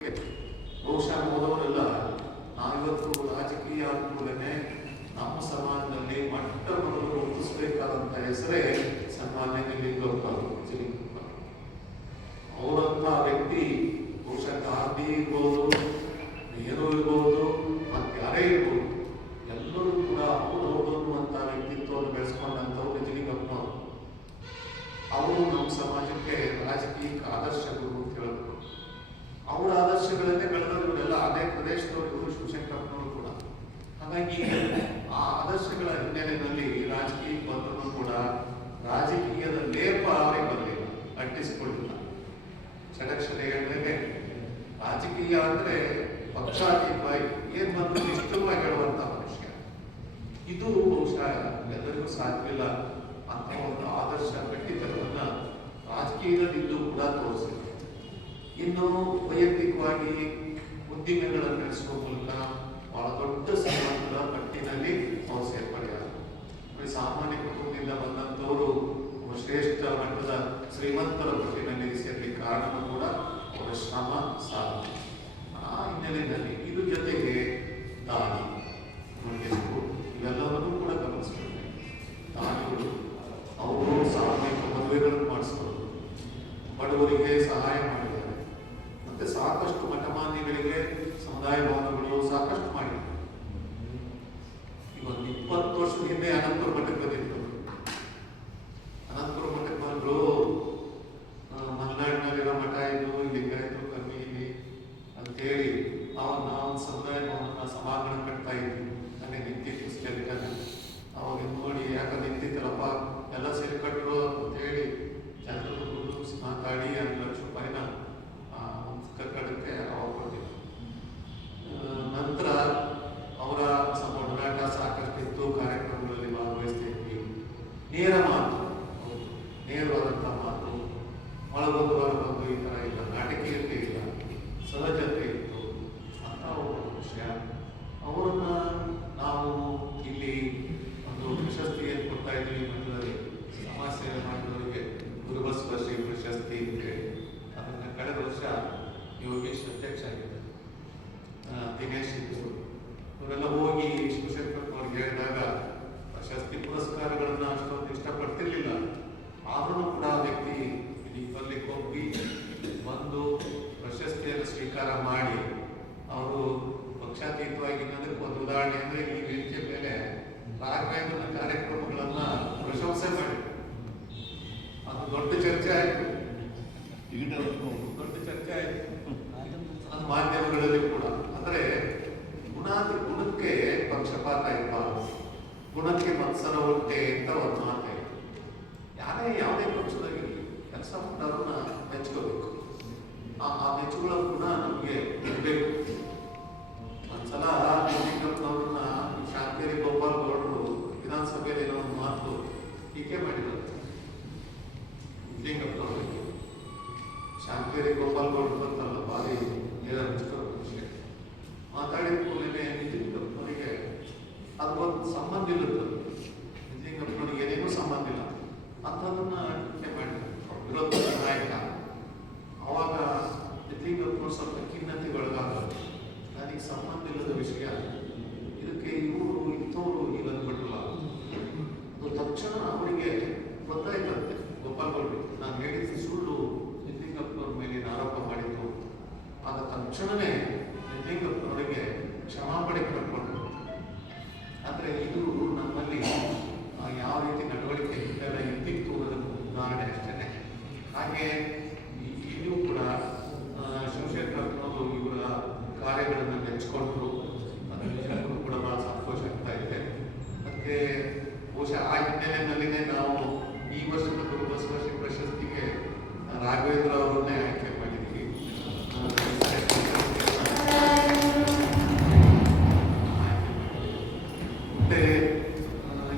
ಬಹುಶಃ ಹೋದವರೆಲ್ಲ ನಾವಿವತ್ತು ರಾಜಕೀಯ ಅನುಕೂಲನೆ ನಮ್ಮ ಸಮಾಜದಲ್ಲಿ ಮೊಟ್ಟ ಮೊದಲು ರೂಪಿಸಬೇಕಾದಂಥ ಹೆಸರೇ ಸನ್ಮಾನ್ಯ ಲಿಂಗಪ್ಪ ಅವರಂಥ ವ್ಯಕ್ತಿ. ಬಹುಶಃ ಗಾಂಧಿ ಇರ್ಬೋದು, ನೆಹರು ಇರ್ಬೋದು, ಮತ್ತೆ ಯಾರೇ ಇರ್ಬೋದು, ಎಲ್ಲರೂ ಕೂಡ ಅವರು ಅನ್ನುವಂಥ ವ್ಯಕ್ತಿತ್ವವನ್ನು ಬೆಳೆಸ್ಕೊಂಡಂಥವ್ರು ನಿಜಲಿಂಗಪ್ಪನವರು. ಅವರು ನಮ್ಮ ಸಮಾಜಕ್ಕೆ ರಾಜಕೀಯ ಆದರ್ಶಗಳು ಅಂತ ಹೇಳಬೇಕು. ಅವರ ಆದರ್ಶಗಳನ್ನೇ ಬೆಳೆದವರೆಲ್ಲ ಅದೇ ಪ್ರದೇಶದವರು ಶಿವಶಂಕರಪ್ಪನವರು ಕೂಡ. ಹಾಗಾಗಿ ಆ ಆದರ್ಶಗಳ ಹಿನ್ನೆಲೆಯಲ್ಲಿ ರಾಜಕೀಯಕ್ಕೆ ಬಂದರೂ ಕೂಡ ರಾಜಕೀಯದ ಲೇಪ ಅವರಿಗೆ ಬರಲಿಲ್ಲ, ಅಂಟಿಸಿಕೊಳ್ಳಿಲ್ಲ. ಸೆಲೆಕ್ಷನ್ ಹೇಳಿದ್ರೆ ರಾಜಕೀಯ ಅಂದ್ರೆ ಪಕ್ಷಾತೀತವಾಗಿ ಏನ್ ಬಂದು ನಿಷ್ಠವಾಗಿ ಹೇಳುವಂತ ಮನುಷ್ಯ. ಇದು ಬಹುಶಃ ಎಲ್ಲರಿಗೂ ಸಾಧ್ಯವಿಲ್ಲ ಅಂತ ಒಂದು ಆದರ್ಶ ಗಟ್ಟಿತನವನ್ನ ರಾಜಕೀಯದಲ್ಲಿದ್ದು ಕೂಡ ತೋರಿಸಿದೆ. ಇನ್ನು ವೈಯಕ್ತಿಕವಾಗಿ ಉದ್ದಿಮೆಗಳನ್ನು ನಡೆಸುವ ಮೂಲಕ ಬಹಳ ದೊಡ್ಡ ಶ್ರೀಮಂತರ ಪಟ್ಟಿನಲ್ಲಿ ಅವರು ಸೇರ್ಪಡೆಯಾದರು. ಸಾಮಾನ್ಯ ಕುಟುಂಬದಿಂದ ಬಂದಂತವರು ಶ್ರೇಷ್ಠ ಮಟ್ಟದ ಶ್ರೀಮಂತರ ಪಟ್ಟಿನಲ್ಲಿ ಸೇರಲಿಕ್ಕೆ ಕಾರಣ ಕೂಡ ಅವರ ಶ್ರಮ ಸಾಧನೆ. ಆ ಹಿನ್ನೆಲೆಯಲ್ಲಿ ಇದ್ರ ಜೊತೆಗೆ ದಾನಿ ಇವೆಲ್ಲವನ್ನೂ ಕೂಡ ಗಮನಿಸಬೇಕು. ದಾನಿಗಳು ಅವರು ಸಾಮೂಹಿಕ ಮದುವೆಗಳನ್ನು ಮಾಡಿಸ್ಕೊಂಡು ಬಡವರಿಗೆ ಸಹಾಯ ಮಾಡಿದ್ದಾರೆ. ಮತ್ತೆ ಸಾಕಷ್ಟು ಮಠಮಾನ್ಯಗಳಿಗೆ ಸಮುದಾಯ ಭವನಗಳು ಸಾಕಷ್ಟು ಮಾಡಿದ್ದಾರೆ. ಈಗ ಒಂದು 20 ವರ್ಷದ ಹಿಂದೆ ಅನಂತಪುರ ಮಠಕ್ಕೆ ಬಂದಿತ್ತು. ಅನಂತಪುರ ಮಠಕ್ಕೆ ಬಂದ್ರು, ಮಲೆನಾಡಿನಲ್ಲಿರೋ ಮಠ ಇದು, ಲಿಂಗಾಯತರು ಕಮ್ಮಿ ಇಲ್ಲಿ ಅಂತೇಳಿ ನಾವು ಸಮುದಾಯ ಭವನ ಸಭಾಂಗಣ ಕಟ್ತಾ ಇದ್ವಿ. ನನಗೆ ನಿಂತಿತ್ತು ಸ್ಟೆಲ್ಟನ್. ಅವಾಗ ನೋಡಿ ಯಾಕೆ ನಿಂತಿತ್ತಲ್ಲಪ್ಪ, ಎಲ್ಲ ಸೇರಿ ಕಟ್ಟರು ಅಂತೇಳಿ ಜನರು ಮಾತಾಡಿ 2 ಲಕ್ಷ ರೂಪಾಯಿನ ಕಟ್ಟಡಕ್ಕೆ ಅವಾಗ ಕೊಟ್ಟಿದ್ರು. ನಂತರ ಅವರ ಒಡನಾಟ ಸಾಕಷ್ಟಿತ್ತು, ಕಾರ್ಯಕ್ರಮಗಳಲ್ಲಿ ಭಾಗವಹಿಸ್ತಿದ್ವಿ. ನೇರ ಮಾತು, ನೇರವಾದಂಥ ಮಾತು, ಒಳಗೊಂದು ಹೊರಗೊಂದು ಈ ಥರ ಇಲ್ಲ, ನಾಟಕೀಯತೆ ಇಲ್ಲ, ಸಹಜತೆ ಇತ್ತು ಅಂತ ಒಂದು ವಿಷಯ. ಅವರನ್ನ ನಾವು ಇಲ್ಲಿ ಒಂದು ಪ್ರಶಸ್ತಿಯನ್ನು ಕೊಡ್ತಾ ಇದ್ದೀವಿ ಮಠದಲ್ಲಿ ಸಮಾಜ ಸೇವೆ ಮಾಡಿದವರಿಗೆ ಗುರುಬಸವಶ್ರೀ ಪ್ರಶಸ್ತಿ ಅಂತೇಳಿ. ಅದನ್ನು ಕಳೆದ ವರ್ಷ ಯೋಗೇಶ್ ಅಧ್ಯಕ್ಷ ಆಗಿದ್ದಾರೆ, ದಿನೇಶ್ ಇದ್ದರು. ಇವರೆಲ್ಲ ಹೋಗಿ ಶಿವಶಂಕರಪ್ಪನವ್ರಿಗೆ ಹೇಳಿದಾಗ ಪ್ರಶಸ್ತಿ ಪುರಸ್ಕಾರಗಳನ್ನ ಅಷ್ಟೊಂದು ಇಷ್ಟಪಡ್ತಿರ್ಲಿಲ್ಲ. ಆದರೂ ಕೂಡ ಆ ವ್ಯಕ್ತಿ ಬರ್ಲಿಕ್ಕೆ ಹೋಗಿ ಬಂದು ಪ್ರಶಸ್ತಿಯನ್ನು ಸ್ವೀಕಾರ ಮಾಡಿ ಅವರು ಪಕ್ಷಾತೀತವಾಗಿ ಅನ್ನೋದಕ್ಕೆ ಒಂದು ಉದಾಹರಣೆ ಅಂದ್ರೆ ಈ ವೇದಿಕೆ ಮೇಲೆ ರಾಘವೇಂದ್ರನ ಕಾರ್ಯಕ್ರಮಗಳನ್ನ ಪ್ರಶಂಸೆ ಮಾಡಿ ಅದು ದೊಡ್ಡ ಚರ್ಚೆ ಆಯಿತು. ದೊಡ್ಡ ಚರ್ಚೆ ಆಯಿತು ಅದು ಮಾಧ್ಯಮಗಳಲ್ಲಿ ಕೂಡ. ಅಂದ್ರೆ ಗುಣಕ್ಕೆ ಪಕ್ಷಪಾತ ಇರಬಾರದು, ಗುಣಕ್ಕೆ ಮತ್ಸರ ಉಂಟೆ ಅಂತ ಒಂದು ಮಾತಾಯಿತು. ಯಾವುದೇ ಪಕ್ಷದಲ್ಲಿ ಕೆಲಸ ಮಾಡೋದನ್ನ ಮೆಚ್ಕೋಬೇಕು. ಆ ಮೆಚ್ಚುಗಳ ಗುಣ ನಮಗೆ ಇರಬೇಕು. ಒಂದ್ಸಲ ಲಿಂಗಪ್ಪನವ್ರನ್ನ ಶಾಂತೇರಿ ಗೋಪಾಲ್ ಗೌಡರು ವಿಧಾನಸಭೆಯಲ್ಲಿ ಒಂದು ಮಾತು ಟೀಕೆ ಮಾಡಿದ್ದಾರೆ. ಲಿಂಗಪ್ಪನವ್ರಿಗೆ ಶಾಂತೇರಿ ಗೋಪಾಲ್ ಗೌಡರು ಅಂತಲ್ಲ, ಭಾರಿ ವಿಷಯ ಮಾತಾಡಿದ ಕೂಡಲೇ ನಿಜಲಿಂಗಪ್ಪನವರಿಗೆ ಅದಕ್ಕೊಂದು ಸಂಬಂಧ ಇಲ್ಲದ, ನಿಜಲಿಂಗಪ್ಪನವರಿಗೆ ಏನೇನೂ ಸಂಬಂಧ ಇಲ್ಲ ಅಂಥದನ್ನ ಟೀಕೆ ಮಾಡಿದ್ರು ವಿರೋಧ ನಾಯಕ. ಅವಾಗ ನಿಜಲಿಂಗಪ್ಪನವ್ರು ಸ್ವಲ್ಪ ಖಿನ್ನತೆಗೊಳಗಾದರು. ನನಗೆ ಸಂಬಂಧ ಇಲ್ಲದ ವಿಷಯ, ಇದಕ್ಕೆ ಇವರು ಇಂಥವ್ರು ಈಗ ಅಂದ್ಬಿಟ್ರಲ್ಲ. ಅದು ತಕ್ಷಣ ಅವರಿಗೆ ಗೊತ್ತಾಯ್ತಂತೆ ಗೋಪಾಲ್ ಗೌಡ್ರು, ನಾನು ಹೇಳಿದ ಸುಳ್ಳು ನಿಜಲಿಂಗಪ್ಪನವ್ರ ಮೇಲೆ ಆರೋಪ ಮಾಡಿದ್ದು. ಆದ ತಕ್ಷಣವೇ ನಿಜಲಿಂಗಪ್ಪನವರಿಗೆ ಕ್ಷಮಾಪಣೆ ಕರ್ಕೊಂಡ್ರು. ಆದರೆ ಇದು ನಮ್ಮಲ್ಲಿ ಯಾವ ರೀತಿ ನಡವಳಿಕೆ ಇದ್ದಿತ್ತು ಅನ್ನೋದಕ್ಕೆ ಉದಾಹರಣೆ ಅಷ್ಟೇ. ಹಾಗೆ ಇಲ್ಲಿಯೂ ಕೂಡ ಶಿವಶಂಕರಪ್ಪನವರು ಇವರ ಕಾರ್ಯಗಳನ್ನು ಮೆಚ್ಚಿಕೊಂಡ್ರು. ಅದನ್ನು ಕೂಡ ಬಹಳ ಸಂತೋಷ ಆಗ್ತಾ ಇದೆ. ಮತ್ತೆ ಬಹುಶಃ ಆ ಹಿನ್ನೆಲೆಯಲ್ಲಿನೇ ನಾವು ಈ ವರ್ಷದ ಗುರುಬಸವಶ್ರೀ ಪ್ರಶಸ್ತಿಗೆ ರಾಘವೇಂದ್ರ ಅವರನ್ನೇ ಆಯ್ಕೆ ಮಾಡಿದ್ವಿ. ಮತ್ತೆ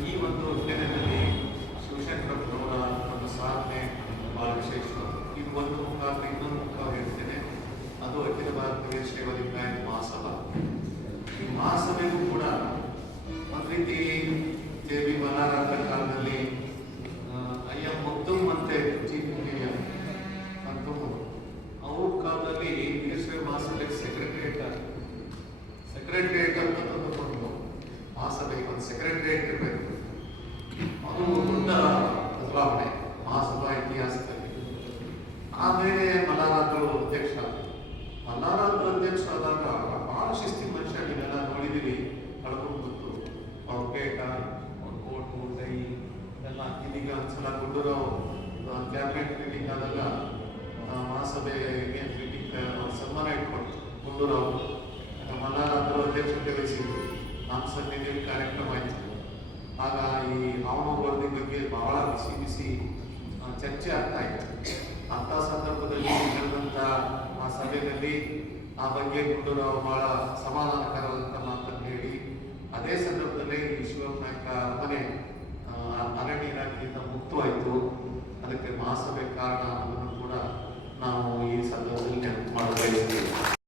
ಈ ಒಂದು ಹಿನ್ನೆಲೆಯಲ್ಲಿ ಶಿವಶಂಕರಪ್ಪನವರ ಒಂದು ಸಾಧನೆ ಬಹಳ ವಿಶೇಷ. ಇದು ಒಂದು ಮುಖ ಅಂದ್ರೆ ಇನ್ನೊಂದು ಮುಖ ಹೇಳ್ತೇನೆ. ಅದು ಅಖಿಲ ಭಾರತೀಯ ಶೈವ ಲಿಂಗಾಯತ ಮಹಾಸಭಾ. ಈ ಮಹಾಸಭೆಗೂ ಕೂಡ ಒಂದು ರೀತಿ ದೇವಿ ಮಲಾರಾಧನ ಕಾಲದಲ್ಲಿ ಅಯ್ಯ ಮುದ್ದು ಮತ್ತೆ ಚೀಫ್ ಇಂಜಿನಿಯರ್ ಮತ್ತು ಅವ್ರ ಕಾಲದಲ್ಲಿ ವೀರಶೈವ ಮಹಾಸಭೆ ಮಲ್ಲಾರಾದ್ರ ಅಧ್ಯಕ್ಷರಾದಾಗ ಬಹಳ ಶಿಸ್ತಿನ ಮನುಷ್ಯ, ನೀವೆಲ್ಲ ನೋಡಿದ್ದೀರಿ, ಕಳ್ಕೊಂಡು ಬಂತು ಅವ್ರ ಪೇಟ, ಅವ್ರ ಕೋಟು, ಟೈ ಎಲ್ಲ. ಇದೀಗ ಒಂದ್ಸಲ ಗುಂಡೂರಾವ್ ಕ್ಯಾಬಿನೆಟ್ ಮೀಟಿಂಗ್ ಆದಾಗ ಮಹಾಸಭೆಗೆ ಮೀಟಿಂಗ್ ಸನ್ಮಾನ ಇಟ್ಕೊಳ್ತು ಗುಂಡೂರಾವ್. ಮಲ್ಲಾರಾದ್ರು ಅಧ್ಯಕ್ಷತೆ ವಹಿಸಿದ್ರು, ನಾಮಸನ್ನಿಧಿಯಲ್ಲಿ ಕಾರ್ಯಕ್ರಮ ಆಯಿತು. ಆಗ ಈ ಹಾವನೂರು ವರದಿ ಬಗ್ಗೆ ಬಹಳ ಬಿಸಿ ಚರ್ಚೆ ಆಗ್ತಾ ಇತ್ತು. ಅಂಥ ಸಂದರ್ಭದಲ್ಲಿ ನಡೆದಂಥ ಆ ಸಭೆಯಲ್ಲಿ ಆ ಬಗ್ಗೆ ಗುಂಡೂರಾವ್ ಬಹಳ ಸಮಾಧಾನಕರವಾದಂಥ ಮಾತನ್ನು ಹೇಳಿ, ಅದೇ ಸಂದರ್ಭದಲ್ಲಿ ಈ ಶಿವನಾಯಕ ಮನೆ ಅರಣ್ಯ ಇಲಾಖೆಯಿಂದ ಮುಕ್ತವಾಯಿತು. ಅದಕ್ಕೆ ಮಹಾಸಭೆ ಕಾರಣ ಅನ್ನೋದನ್ನು ಕೂಡ ನಾವು ಈ ಸಂದರ್ಭದಲ್ಲಿ ನೆನಪು ಮಾಡಬೇಕು.